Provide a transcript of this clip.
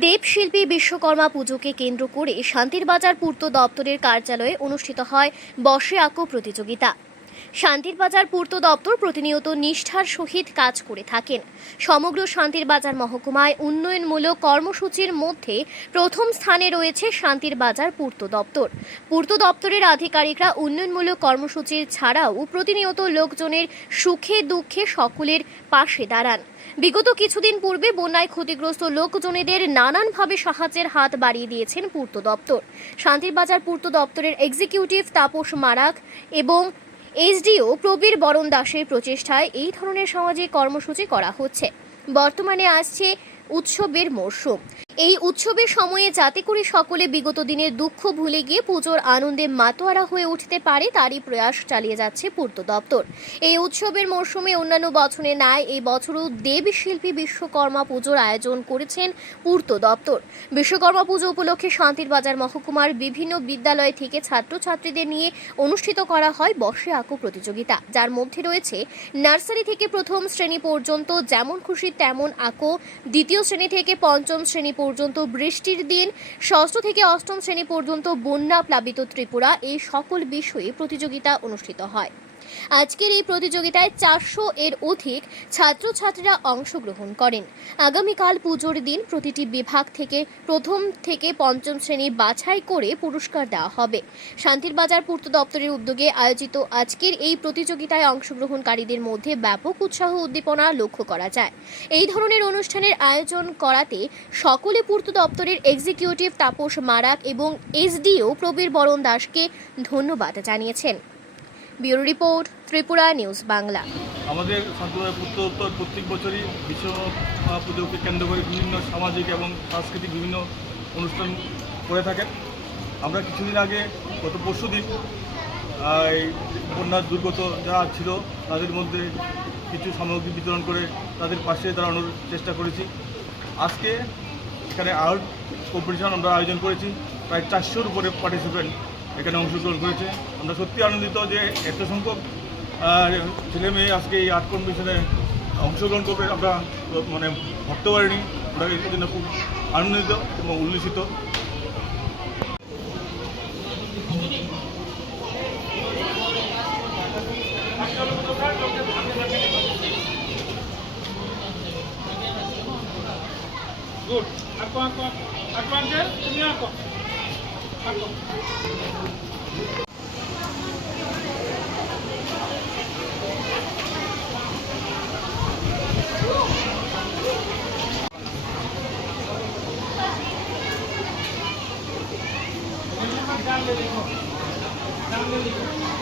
দেবশিল্পী বিশ্বকর্মা পুজোকে কেন্দ্র করে শান্তির বাজার পূর্ত দপ্তরের কার্যালয়ে অনুষ্ঠিত হয় বসে আঁকো প্রতিযোগিতা। শান্তির বাজার পূর্ত দপ্তর প্রতিনিয়ত নিষ্ঠার সহিত কাজ করে থাকেন। সমগ্র শান্তির বাজার মহকুমায় উন্নয়নমূলক কর্মসূচির মধ্যে প্রথম স্থানে রয়েছে শান্তির বাজার পূর্ত দপ্তর। পূর্ত দপ্তরের আধিকারিকরা উন্নয়নমূলক কর্মসূচির ছাড়াও প্রতিনিয়ত লোকজনের সুখে দুঃখে সকলের পাশে দাঁড়ান। বিগত কিছুদিন পূর্বে বন্যায় ক্ষতিগ্রস্ত লোকজনেদের নানানভাবে সাহায্যের হাত বাড়িয়ে দিয়েছেন পূর্ত দপ্তর। শান্তির বাজার পূর্ত দপ্তরের এক্সিকিউটিভ তাপস মারাক এবং এসডিও প্রবীর বরণ দাসের প্রচেষ্টায় এই ধরনের সমাজে কর্মসূচি করা হচ্ছে। বর্তমানে আসছে উৎসবের মরশুম। এই উৎসবের সময়ে যাতে করে সকলে বিগত দিনের দুঃখ ভুলে গিয়ে পুজোর আনন্দে মাতোয়ারা হয়ে উঠতে পারে, তারই প্রয়াস চালিয়ে যাচ্ছে পূর্ত দপ্তর। এই উৎসবের মরশুমে অন্যান্য বছরে ন্যায় এই বছরও দেবশিল্পী বিশ্বকর্মা পুজোর আয়োজন করেছেন পূর্ত দপ্তর। বিশ্বকর্মা পুজো উপলক্ষে শান্তির বাজার মহকুমার বিভিন্ন বিদ্যালয় থেকে ছাত্রছাত্রীদের নিয়ে অনুষ্ঠিত করা হয় বর্ষে আঁকো প্রতিযোগিতা। যার মধ্যে রয়েছে নার্সারি থেকে প্রথম শ্রেণি পর্যন্ত যেমন খুশি তেমন আঁকো, দ্বিতীয় শ্রেণি থেকে পঞ্চম শ্রেণি পর্যন্ত বৃষ্টির দিন। ষষ্ঠ থেকে অষ্টম শ্রেণি পর্যন্ত বন্যা প্লাবিত ত্রিপুরা। এই সকল বিষয়ে প্রতিযোগিতা অনুষ্ঠিত হয়। আজকের এই প্রতিযোগিতায় চারশো এর অধিক ছাত্রছাত্রীরা অংশগ্রহণ করেন। আগামীকাল পুজোর দিন প্রতিটি বিভাগ থেকে প্রথম থেকে পঞ্চম শ্রেণি বাছাই করে পুরস্কার দেওয়া হবে। শান্তির বাজার পূর্ত দপ্তরের উদ্যোগে আয়োজিত আজকের এই প্রতিযোগিতায় অংশগ্রহণকারীদের মধ্যে ব্যাপক উৎসাহ উদ্দীপনা লক্ষ্য করা যায়। এই ধরনের অনুষ্ঠানের আয়োজন করাতে সকলে পূর্ত দপ্তরের এক্সিকিউটিভ তাপস মারাক এবং এসডিও প্রবীর বরণ দাসকে ধন্যবাদ জানিয়েছেন। Bureau report Tripura news Bangla. আমাদের শান্তিবাজার পূর্ত দপ্তর প্রত্যেক বছরই বিশ্ব পুজোকে কেন্দ্র করে বিভিন্ন সামাজিক এবং সাংস্কৃতিক বিভিন্ন অনুষ্ঠান করে থাকেন। আমরা কিছুদিন আগে, গত পরশু দিন এই বন্যার দুর্গত যারা ছিল, তাদের মধ্যে কিছু সামগ্রী বিতরণ করে তাদের পাশে দাঁড়ানোর চেষ্টা করেছি। আজকে এখানে আর্ট কম্পিটিশন আমরা আয়োজন করেছি। প্রায় চারশোর উপরে পার্টিসিপেন্ট এখানে অংশগ্রহণ করেছে। আমরা সত্যি আনন্দিত যে এত সংখ্যক ছেলে মেয়ে আজকে এই আর্ট কম্পিটিশনে অংশগ্রহণ করবে। আমরা মানে ভাবতে পারিনি। আমরা এই জন্য খুব আনন্দিত এবং উল্লিখিত। গুড আঁকো জানলে লিখো জানলে লিখো